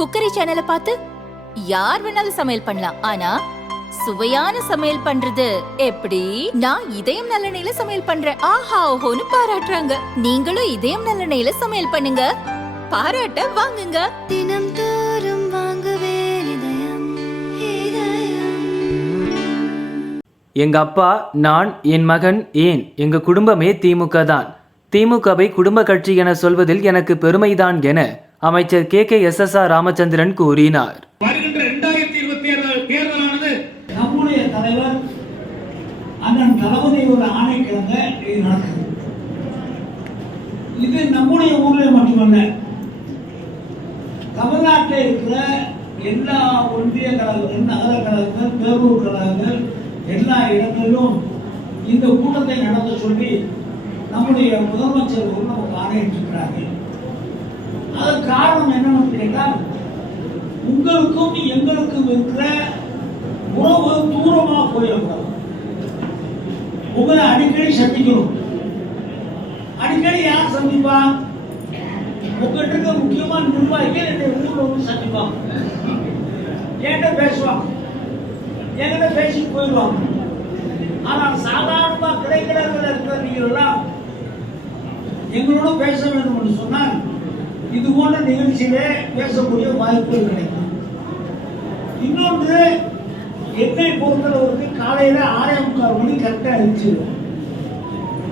Cookery சேனலை பார்த்து யார் வேணாலும் சமையல் பண்ணலாம். ஆனா சுவையான சமையல் பண்றது எப்படி? நான் இதயம் நல்லெண்ணெயில சமையல் பண்றேன். ஆஹா ஓஹோன்னு பாராட்டுறாங்க. நீங்களும் இதயம் நல்லெண்ணெயில சமையல் பண்ணுங்க, பாராட்ட வாங்குங்க. தினம் தோறும் வாங்குவே இதயம் இதயம். எங்க அப்பா, நான், என் மகன், ஏன் எங்க குடும்பமே திமுக தான். திமுகவை குடும்ப கட்சி என சொல்வதில் எனக்கு பெருமைதான் என அமைச்சர் KKSSR ராமச்சந்திரன் கூறினார். வருகின்ற 2027 தேர்தலானது நம்முடைய தலைவர் அண்ணன் தளபதியோட ஆணைக்கிழங்க இது நடக்குது. இது நம்முடைய ஊரில் மட்டுமல்ல, தமிழ்நாட்டில் இருக்கிற எல்லா ஒன்றிய கழகங்கள், நகர கழகங்கள், பேரூர் கழகங்கள் எல்லா இடங்களிலும் இந்த கூட்டத்தை நடத்த சொல்லி நம்முடைய முதலமைச்சர் நமக்கு ஆணையிட்டிருக்கிறார்கள். அதற்கு காரணம் என்னன்னு கேட்டால், உங்களுக்கும் எங்களுக்கும் இருக்கிற உறவு தூரமாக போயிடக்கூடாது. உங்களை அடிக்கடி சந்திக்கணும். அடிக்கடி யார் சந்திப்பா? உங்ககிட்ட இருக்க முக்கியமான நிர்வாகிகள் என்னுடைய ஊர்ல வந்து சந்திப்பாங்க, என்கிட்ட பேசுவாங்க, என்கிட்ட பேசிட்டு போயிடுவாங்க. ஆனால் சாதாரணமா கிடைக்கிறவர்கள் இருக்கிற நீங்கள்லாம் எங்களோட பேச வேண்டும் என்று சொன்னால் இது போன்ற நிகழ்ச்சியிலே பேசக்கூடிய வாய்ப்புகள் கிடைக்கும். இன்னொன்று, என்னை பொறுத்தளவுக்கு காலையில 6:45 மணி கரெக்டா எழுச்சிடும்.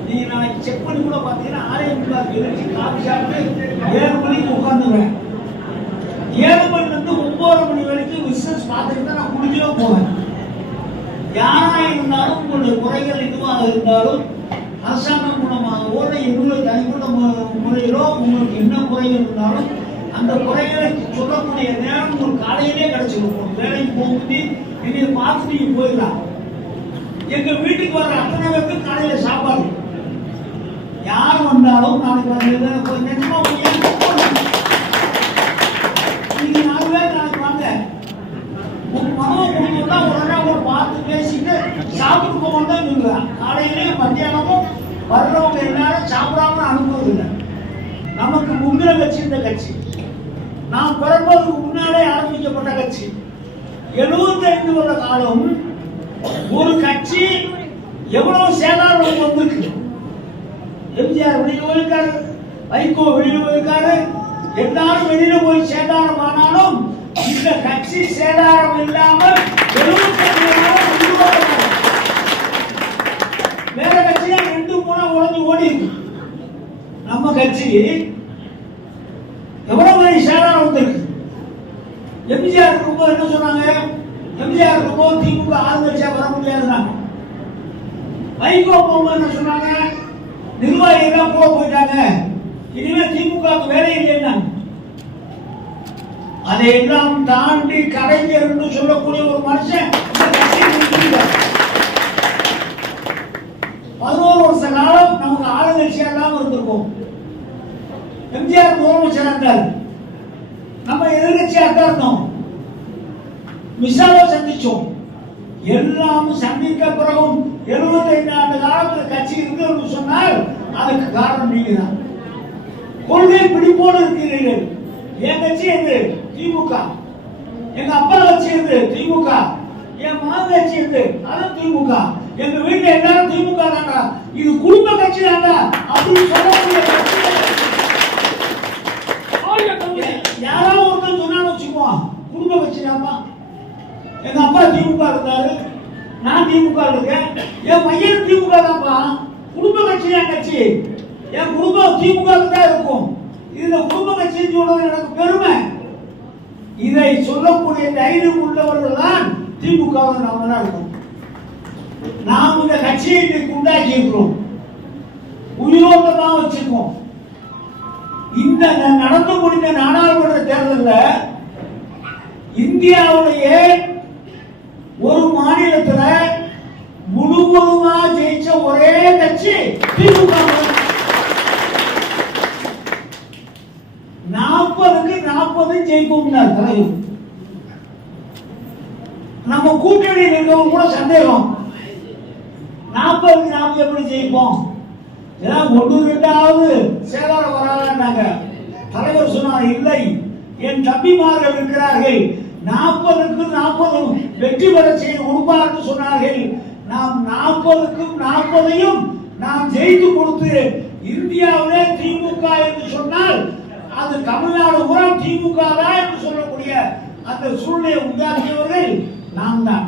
நீங்க நாளைக்கு செக் பண்ணி கூட பாத்தீங்கன்னா 6:45 எழுச்சி காஃபி சாப்பிட்டு 7 மணிக்கு உட்காந்துருவேன். 7 மணில இருந்து 9 மணி வரைக்கும் பிசினஸ் பார்த்துட்டு தான் நான் குடிக்கவே போவேன். யாரா இருந்தாலும் உங்களுடைய குறைகள் எதுவாக இருந்தாலும் அரசாங்கம் மூலமாகவோ எங்களுடைய தனிப்பட்ட முறையிலோ உங்களுக்கு என்ன குறைகள் இருந்தாலும் அந்த குறைகளை சொல்லக்கூடிய நேரம் உங்களுக்கு காலையிலே கிடைச்சிருக்கும். வேலைக்கு போகும்போது இதை பார்த்து நீங்க போயிடலாம். எங்க வீட்டுக்கு வர அத்தனை பேருக்கு காலையில சாப்பாடு. யார் வந்தாலும் நாளைக்கு வந்து நிஜமா நீங்க 4 பேர் நாளைக்கு வாங்க, உங்க மனவை கொடுத்தோம்னா உடனே ஒரு பார்த்து பேசிட்டு சாப்பிட்டு போவோம் தான் சொல்லுவேன். காலையிலேயும் மத்தியானமும் வர்றவங்க எல்லாரும் சாப்பிடாம அனுப்புவதில்லை. நமக்கு முந்திர கட்சி இந்த கட்சி. நாம் பிறப்பதற்கு முன்னாலே ஆரம்பிக்கப்பட்ட கட்சி. 75 வருட காலம் ஒரு கட்சி எவ்வளவு சேதாரம் வந்திருக்கு. எம்ஜிஆர் வெளியே போயிருக்காரு, வைகோ வெளியே போயிருக்காரு, எல்லாரும் வெளியில போய் சேதாரம் ஆனாலும் இந்த கட்சி சேதாரம் இல்லாமல் 75 வேற கட்சியா 2-3 உடஞ்சு ஓடி இருக்கு. நம்ம கட்சி எவ்வளவு பெரிய சேதாரம் வந்திருக்கு. எம்ஜிஆர் இருக்கும்போது என்ன சொன்னாங்க? எம்ஜிஆர் இருக்கும்போது திமுக ஆளுங்கட்சியா வர முடியாதுன்னாங்க. வைகோ போகும்போது என்ன சொன்னாங்க? நிர்வாகிகள் கூட போயிட்டாங்க, இனிமே திமுகவுக்கு வேலை இல்லைன்னாங்க. அதையெல்லாம் தாண்டி கலைஞர் என்று சொல்லக்கூடிய ஒரு மனுஷன் 11 வருஷ காலம் நமக்கு ஆளுங்கட்சியா இல்லாம இருந்திருக்கும். எம்ஜிஆர் முதலமைச்சர் இருந்தார், நம்ம எதிர்கட்சியா தான் இருந்தோம். மிசாவை சந்திச்சோம். எல்லாம் சந்திக்க பிறகும் 75 ஆண்டு காலத்தில் கட்சி இருக்கு சொன்னால் அதுக்கு காரணம் நீங்க தான். கொள்கை பிடிப்போடு இருக்கிறீர்கள். என் கட்சி எது? திமுக. எங்க அப்பா கட்சி எது? திமுக. என் மகன் கட்சி எது? அது திமுக. எங்க வீட்டுல எல்லாரும் திமுக தாண்டா, இது குடும்ப கட்சி தாண்டா அப்படின்னு சொல்லக்கூடிய யாராவது ஒருத்தர் சொன்னாலும் வச்சுக்குவோம், குடும்ப கட்சி தான்ப்பா. எங்க அப்பா திமுக இருந்தாரு, நான் திமுக இருக்கேன், என் பையன் திமுக தான்ப்பா. குடும்ப கட்சி என் கட்சி, என் குடும்பம் திமுக தான் இருக்கும். இதுல குடும்ப கட்சி சொல்றது எனக்கு பெருமை. இதை சொல்லக்கூடிய தைரியம் உள்ளவர்கள் தான் திமுக நாம தான் இருக்கோம். நாம் இந்த கட்சியை உண்டாக்கி இருக்கிறோம், உயிரோட்டமா வச்சிருக்கோம். இந்த நடந்து முடிந்த நாடாளுமன்ற தேர்தலில் இந்தியாவுடைய ஒரு மாநிலத்துல முழுவதுமா ஜெயிச்ச ஒரே கட்சி திமுக. 40க்கு 40 ஜெயிக்கும் தலைவர். நம்ம கூட்டணியில் இருக்கவங்க கூட சந்தேகம், 40க்கு 40 எப்படி ஜெயிப்போம்? ஏதாவது 1-2 சேதாரம் வராதாங்க. தலைவர் சொன்னார், இல்லை என் தம்பிமார்கள் இருக்கிறார்கள், 40க்கு 40 வெற்றி பெற செய்து கொடுப்பார் சொன்னார்கள். நாம் 40க்கு 40ஐயும் நாம் ஜெயித்து கொடுத்து இந்தியாவிலே திமுக என்று சொன்னால் அது தமிழ்நாடு பூரா திமுக தான் என்று சொல்லக்கூடிய அந்த சூழ்நிலையை உண்டாக்கியவர்கள் நாம் தான்.